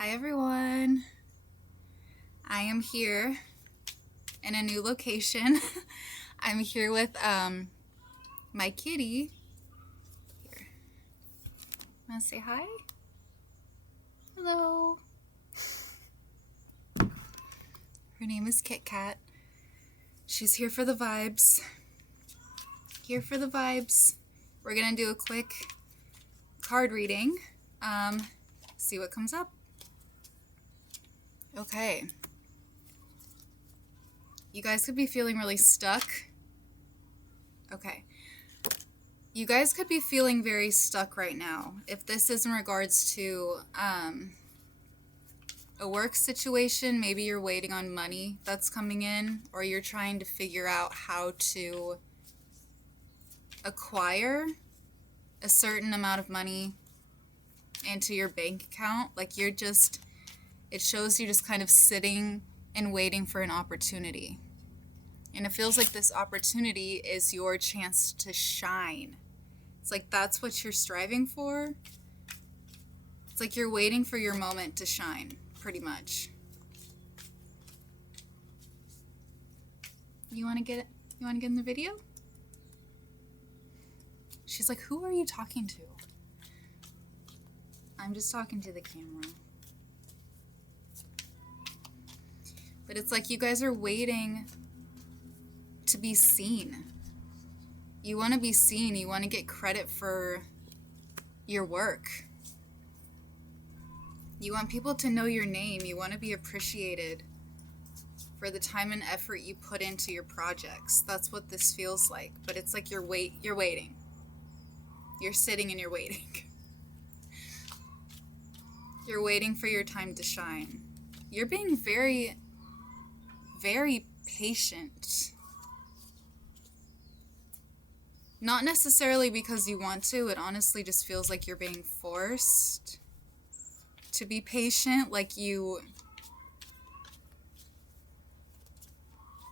Hi everyone, I am here in a new location. I'm here with my kitty. Here, wanna say hi? Hello. Her name is Kit Kat. She's here for the vibes. Here for the vibes. We're gonna do a quick card reading. See what comes up. Okay. You guys could be feeling really stuck. Okay. You guys could be feeling very stuck right now. If this is in regards to a work situation, maybe you're waiting on money that's coming in, or you're trying to figure out how to acquire a certain amount of money into your bank account. Like it shows you just kind of sitting and waiting for an opportunity. And it feels like this opportunity is your chance to shine. It's like that's what you're striving for. It's like you're waiting for your moment to shine, pretty much. You want to get in the video? She's like, "Who are you talking to?" I'm just talking to the camera. But it's like you guys are waiting to be seen. You want to be seen. You want to get credit for your work. You want people to know your name. You want to be appreciated for the time and effort you put into your projects. That's what this feels like. But it's like you're waiting. You're sitting and you're waiting. You're waiting for your time to shine. You're being very, very patient. Not necessarily because you want to. It honestly just feels like you're being forced to be patient. Like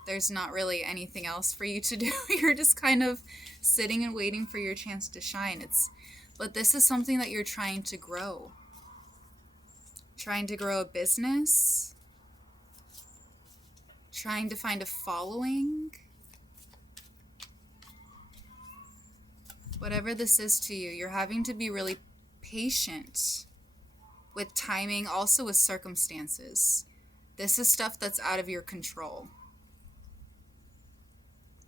there's not really anything else for you to do. You're just kind of sitting and waiting for your chance to shine. But this is something that you're trying to grow. Trying to grow a business. Trying to find a following. Whatever this is to you, you're having to be really patient with timing, also with circumstances. This is stuff that's out of your control.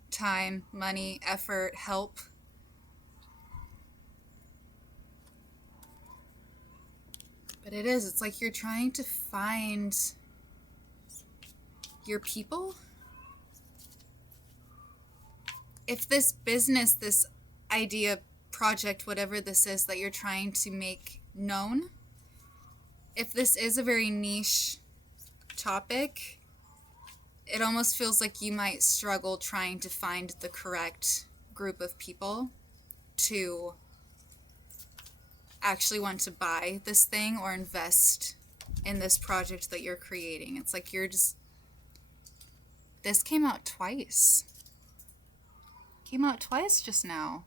Time, money, effort, help. But it's like you're trying to find your people. If this business, this idea, project, whatever this is that you're trying to make known, if this is a very niche topic, it almost feels like you might struggle trying to find the correct group of people to actually want to buy this thing or invest in this project that you're creating. It's like this came out twice. Came out twice just now.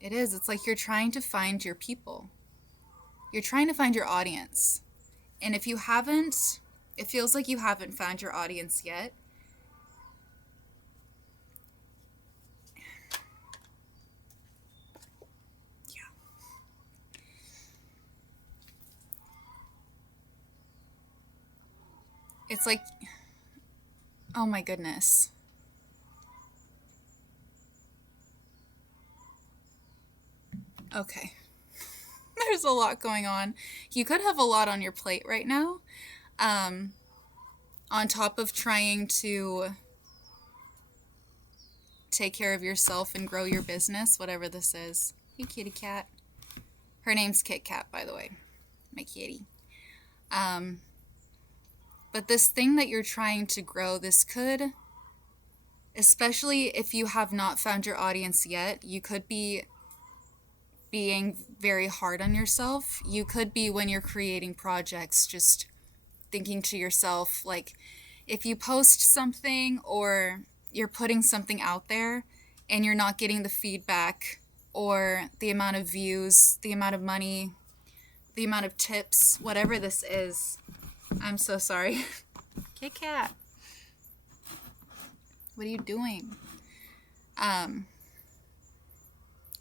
It's like you're trying to find your people. You're trying to find your audience. And if you haven't, it feels like you haven't found your audience yet. Yeah. It's like, oh my goodness. Okay. There's a lot going on. You could have a lot on your plate right now. On top of trying to take care of yourself and grow your business, whatever this is. Hey, kitty cat. Her name's Kit Kat, by the way. My kitty. But this thing that you're trying to grow, this could, especially if you have not found your audience yet, you could be being very hard on yourself. You could be, when you're creating projects, just thinking to yourself, like, if you post something or you're putting something out there and you're not getting the feedback or the amount of views, the amount of money, the amount of tips, whatever this is. I'm so sorry. Kit Kat. What are you doing?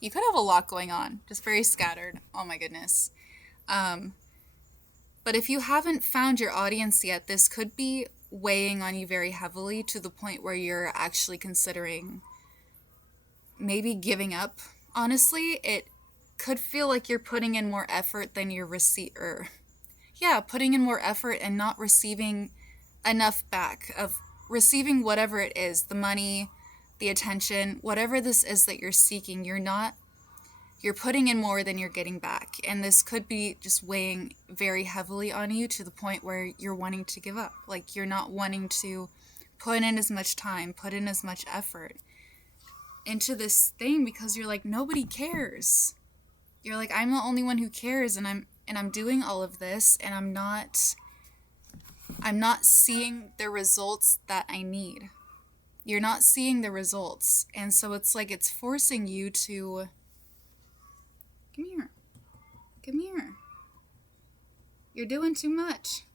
You could have a lot going on, just very scattered. Oh my goodness. But if you haven't found your audience yet, this could be weighing on you very heavily to the point where you're actually considering maybe giving up. Honestly, it could feel like you're putting in more effort than you're putting in more effort and not receiving enough back, of receiving whatever it is, the money, the attention, whatever this is that you're seeking. You're putting in more than you're getting back. And this could be just weighing very heavily on you to the point where you're wanting to give up. Like, you're not wanting to put in as much time, put in as much effort into this thing because you're like, nobody cares. You're like, I'm the only one who cares, and I'm doing all of this, and I'm not seeing the results that I need. You're not seeing the results. And so it's like it's forcing you to Come here. You're doing too much.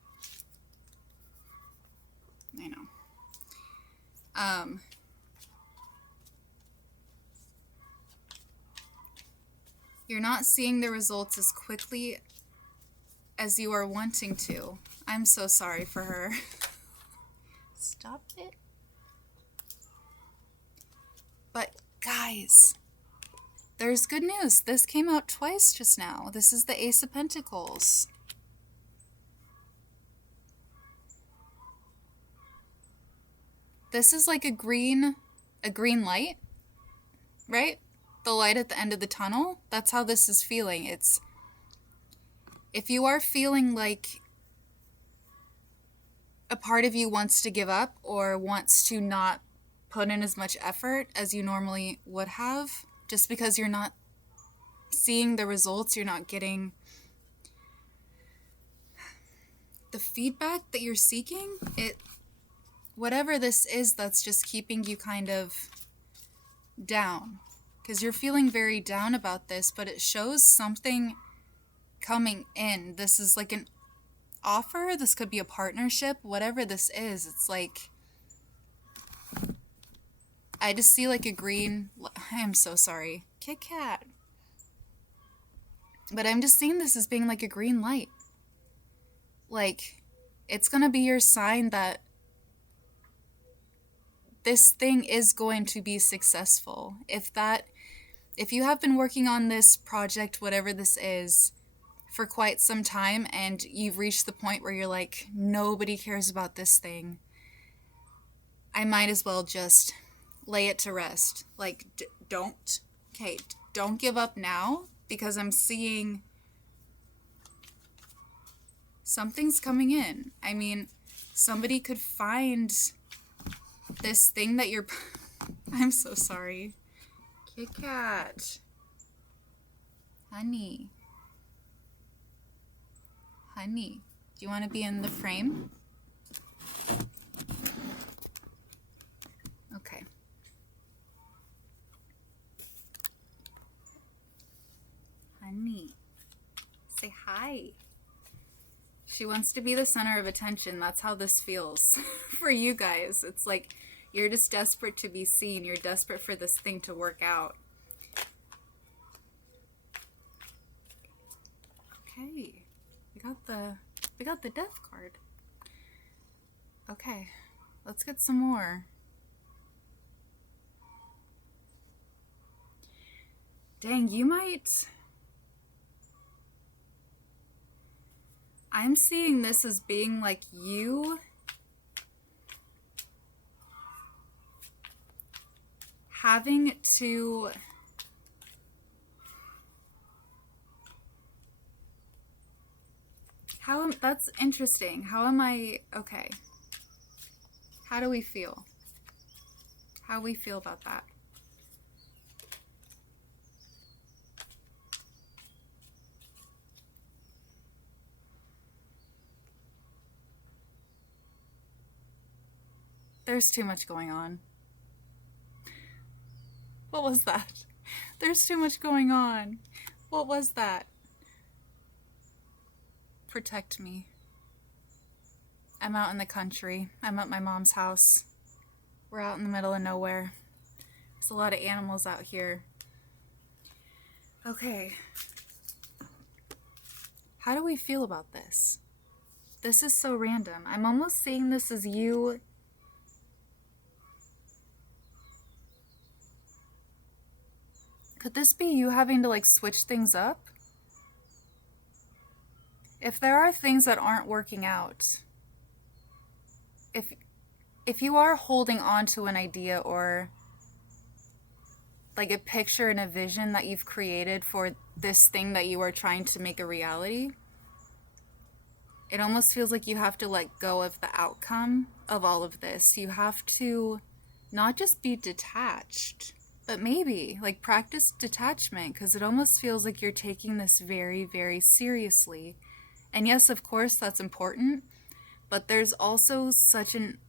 I know. You're not seeing the results as quickly as you are wanting to. I'm so sorry for her. Stop it. But guys, there's good news. This came out twice just now. This is the Ace of Pentacles. This is like a green light, right? The light at the end of the tunnel. That's how this is feeling. It's, if you are feeling like a part of you wants to give up or wants to not put in as much effort as you normally would have, just because you're not seeing the results, you're not getting the feedback that you're seeking, whatever this is that's just keeping you kind of down. Because you're feeling very down about this, but it shows something coming in. This is like an offer. This could be a partnership. Whatever this is, it's like, I just see like a green, I am so sorry, Kit Kat. But I'm just seeing this as being like a green light. Like, it's gonna be your sign that this thing is going to be successful. If you have been working on this project, whatever this is, for quite some time, and you've reached the point where you're like, nobody cares about this thing, I might as well just lay it to rest. Like, don't give up now, because I'm seeing something's coming in. I mean, somebody could find this thing that you're... I'm so sorry. Kit Kat. Honey. Honey. Do you want to be in the frame? Okay. Honey. Say hi. She wants to be the center of attention. That's how this feels for you guys. It's like you're just desperate to be seen. You're desperate for this thing to work out. Okay. We got the death card. Okay. Let's get some more. Dang, you might... I'm seeing this as being like you having to that's interesting. How am I okay? How do we feel? How we feel about that? There's too much going on. What was that? There's too much going on. What was that? Protect me. I'm out in the country. I'm at my mom's house. We're out in the middle of nowhere. There's a lot of animals out here. Okay. How do we feel about this? This is so random. I'm almost seeing this as you. Could this be you having to like switch things up? If there are things that aren't working out, if you are holding on to an idea or like a picture and a vision that you've created for this thing that you are trying to make a reality, it almost feels like you have to let go of the outcome of all of this. You have to not just be detached, but maybe like practice detachment, because it almost feels like you're taking this very, very seriously. And yes, of course, that's important, but there's also such an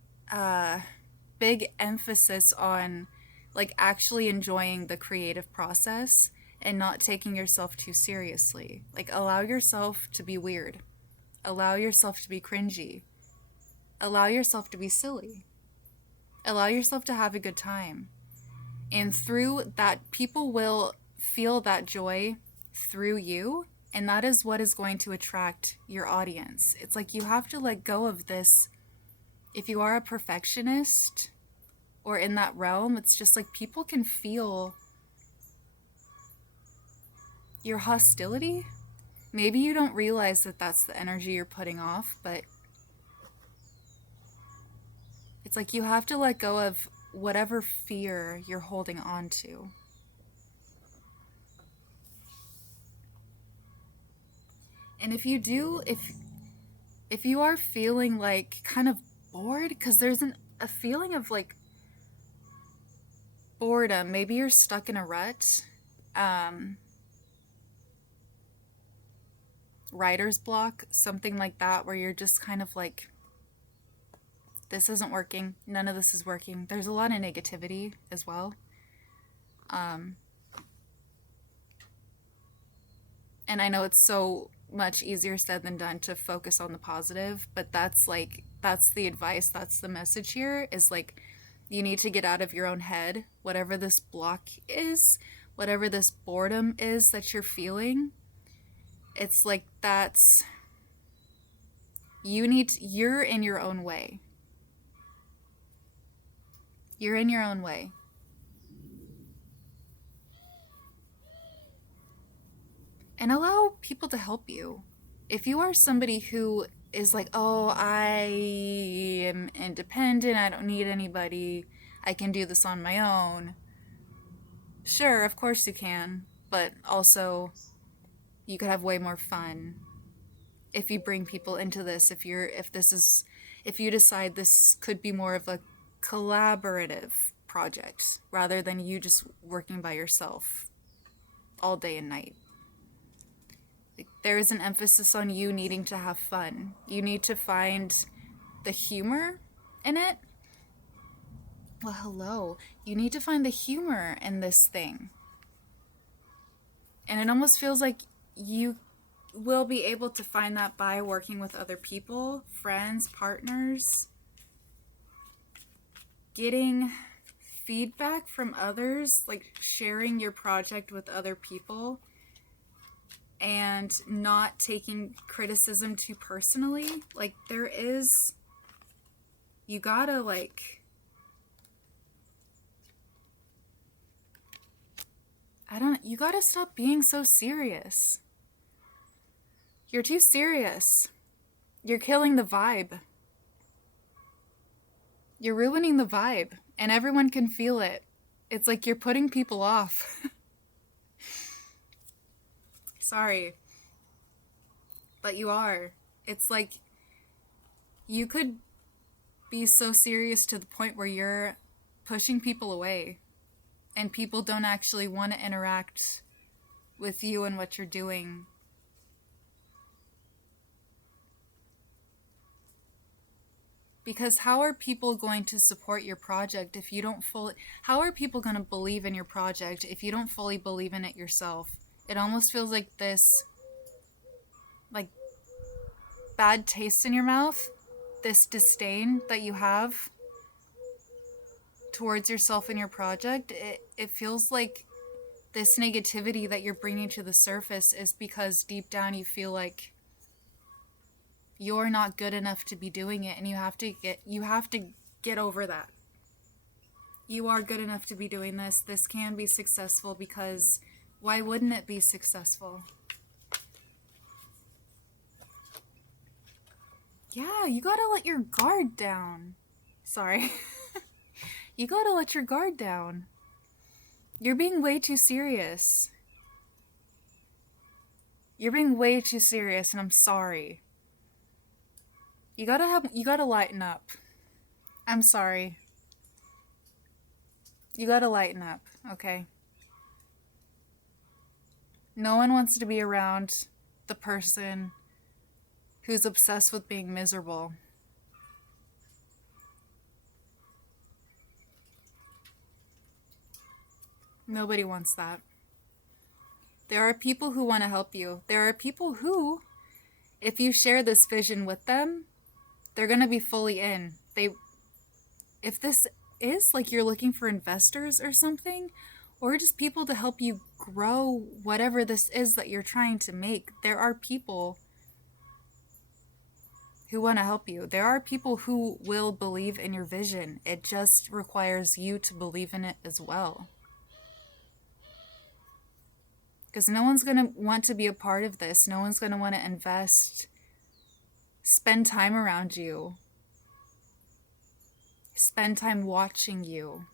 big emphasis on like actually enjoying the creative process and not taking yourself too seriously. Like allow yourself to be weird. Allow yourself to be cringy. Allow yourself to be silly. Allow yourself to have a good time. And through that, people will feel that joy through you, and that is what is going to attract your audience. It's like you have to let go of this. If you are a perfectionist or in that realm, it's just like people can feel your hostility. Maybe you don't realize that that's the energy you're putting off, but it's like you have to let go of whatever fear you're holding on to. And if you do, if you are feeling like kind of bored, because there's a feeling of like boredom, maybe you're stuck in a rut, writer's block, something like that, where you're just kind of like, this isn't working, none of this is working. There's a lot of negativity as well. And I know it's so much easier said than done to focus on the positive, but that's the advice, that's the message here, is like you need to get out of your own head, whatever this block is, whatever this boredom is that you're feeling. It's like you're in your own way. You're in your own way. And allow people to help you. If you are somebody who is like, oh, I am independent, I don't need anybody, I can do this on my own. Sure, of course you can, but also you could have way more fun if you bring people into this, if you decide this could be more of a collaborative project rather than you just working by yourself all day and night. There is an emphasis on you needing to have fun. You need to find the humor in it. Well, hello. You need to find the humor in this thing. And it almost feels like you will be able to find that by working with other people, friends, partners, getting feedback from others, like sharing your project with other people, and not taking criticism too personally. Like you gotta you gotta stop being so serious. You're too serious. You're killing the vibe. You're ruining the vibe, and everyone can feel it. It's like you're putting people off. Sorry, but you are. It's like you could be so serious to the point where you're pushing people away, and people don't actually want to interact with you and what you're doing. Because how are people going to support your project if you don't fully... How are people going to believe in your project if you don't fully believe in it yourself? It almost feels like this, like, bad taste in your mouth. This disdain that you have towards yourself and your project. It feels like this negativity that you're bringing to the surface is because deep down you feel like you're not good enough to be doing it, and you have to get over that. You are good enough to be doing this. This can be successful, because why wouldn't it be successful? Yeah, you gotta let your guard down. Sorry. You gotta let your guard down. You're being way too serious. You're being way too serious, and I'm sorry. You gotta lighten up. I'm sorry. You gotta lighten up, okay? No one wants to be around the person who's obsessed with being miserable. Nobody wants that. There are people who want to help you. There are people who, if you share this vision with them, they're going to be fully in. If this is like you're looking for investors or something, or just people to help you grow whatever this is that you're trying to make, there are people who want to help you. There are people who will believe in your vision. It just requires you to believe in it as well. Because no one's going to want to be a part of this. No one's going to want to invest, spend time around you, spend time watching you.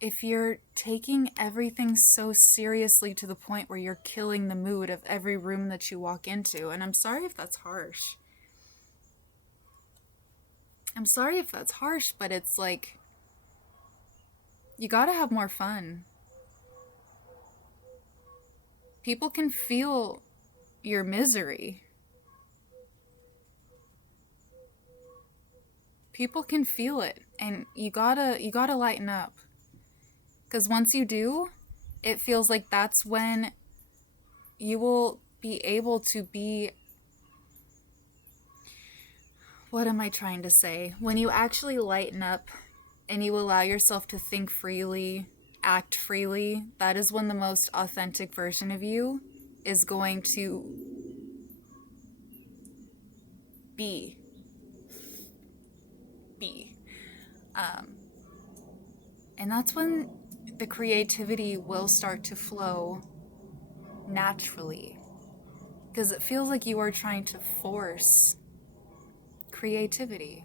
If you're taking everything so seriously to the point where you're killing the mood of every room that you walk into, and I'm sorry if that's harsh. I'm sorry if that's harsh, but it's like, you gotta have more fun. People can feel your misery. People can feel it, and you gotta lighten up. Because once you do, it feels like that's when you will be able to be... What am I trying to say? When you actually lighten up and you allow yourself to think freely, act freely, that is when the most authentic version of you is going to be. And that's when the creativity will start to flow naturally. Because it feels like you are trying to force creativity.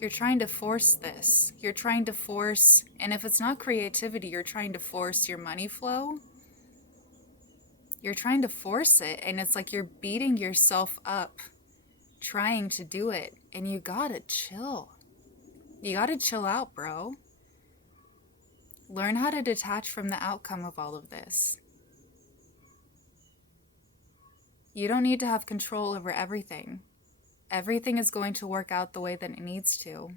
You're trying to force this. You're trying to force, and if it's not creativity, you're trying to force your money flow. You're trying to force it, and it's like you're beating yourself up trying to do it, and you gotta chill. You gotta chill out, bro. Learn how to detach from the outcome of all of this. You don't need to have control over everything. Everything is going to work out the way that it needs to.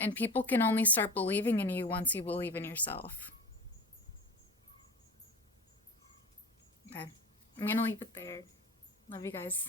And people can only start believing in you once you believe in yourself. Okay, I'm gonna leave it there. Love you guys.